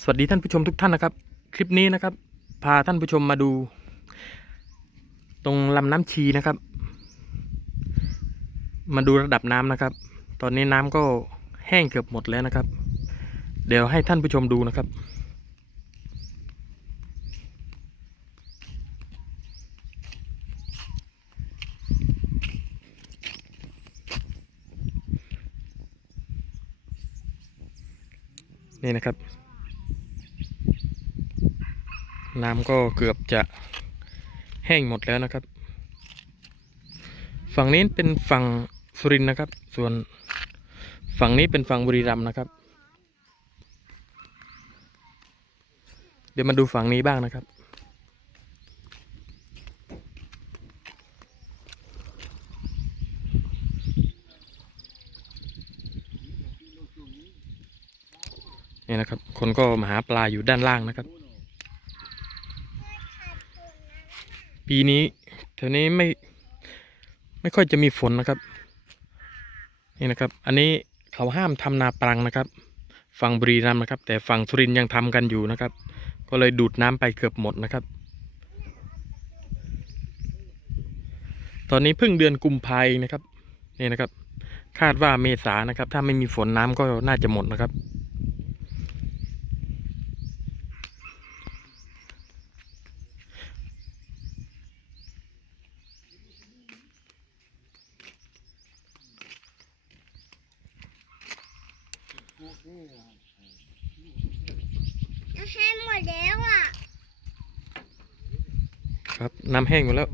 สวัสดีท่านผู้ชมทุกท่านนะครับ คลิปนี้นะครับ พาท่านผู้ชมมาดู ตรงลำน้ำชีนะครับ มาดูระดับน้ำนะครับ ตอนนี้น้ำก็แห้งเกือบหมดแล้วนะครับ เดี๋ยวให้ท่านผู้ชมดูนะครับนี่นะครับ น้ำก็เกือบจะแห้งหมดแล้วนะครับ ฝั่งนี้เป็นฝั่งสุรินทร์นะครับ ส่วนฝั่งนี้เป็นฝั่งบุรีรัมย์นะครับ เดี๋ยวมาดูฝั่งนี้บ้างนะครับนี่นะครับ คนก็มาหาปลาอยู่ด้านล่างนะครับ ปีนี้แถวนี้ไม่ไม่ค่อยจะมีฝนนะครับ นี่นะครับ อันนี้เขาห้ามทำนาปรังนะครับ ฝั่งบุรีรัมย์นะครับ แต่ฝั่งสุรินทร์ยังทำกันอยู่นะครับ ก็เลยดูดน้ำไปเกือบหมดนะครับ ตอนนี้เพิ่งเดือนกุมภาเองนะครับนี่นะครับ คาดว่าเมษานะครับ ถ้าไม่มีฝนน้ำก็น่าจะหมดนะครับ แห้งหมดแล้วอะ ครับ น้ำแห้งหมดแล้ว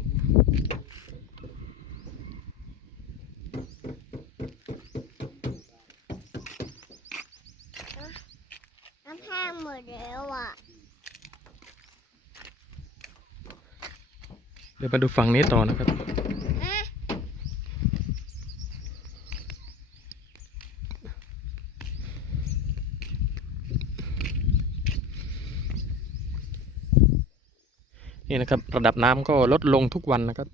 น้ำแห้งหมดแล้วอะ เดี๋ยวมาดูฝั่งนี้ต่อนะครับ อะ นี่นะครับ ระดับน้ำก็ลดลงทุกวันนะครับ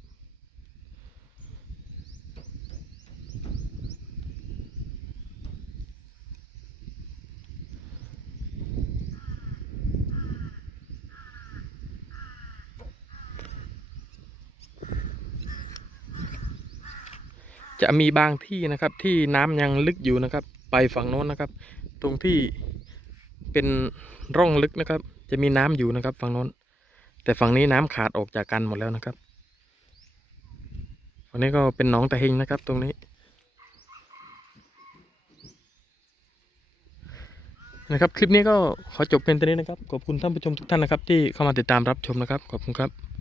จะมีบางที่นะครับที่น้ำยังลึกอยู่นะครับ ไปฝั่งโน้นนะครับ ตรงที่เป็นร่องลึกนะครับ จะมีน้ำอยู่นะครับฝั่งโน้น แต่ฝั่งนี้น้ำขาดออกจากกันหมดแล้วนะครับฝั่งนี้ก็เป็นหนองตะเฮงนะครับ ตรงนี้ นะครับ คลิปนี้ก็ขอจบเพียงเท่านี้นะครับ ขอบคุณท่านผู้ชมทุกท่านนะครับ ที่เข้ามาติดตามรับชมนะครับ ขอบคุณครับ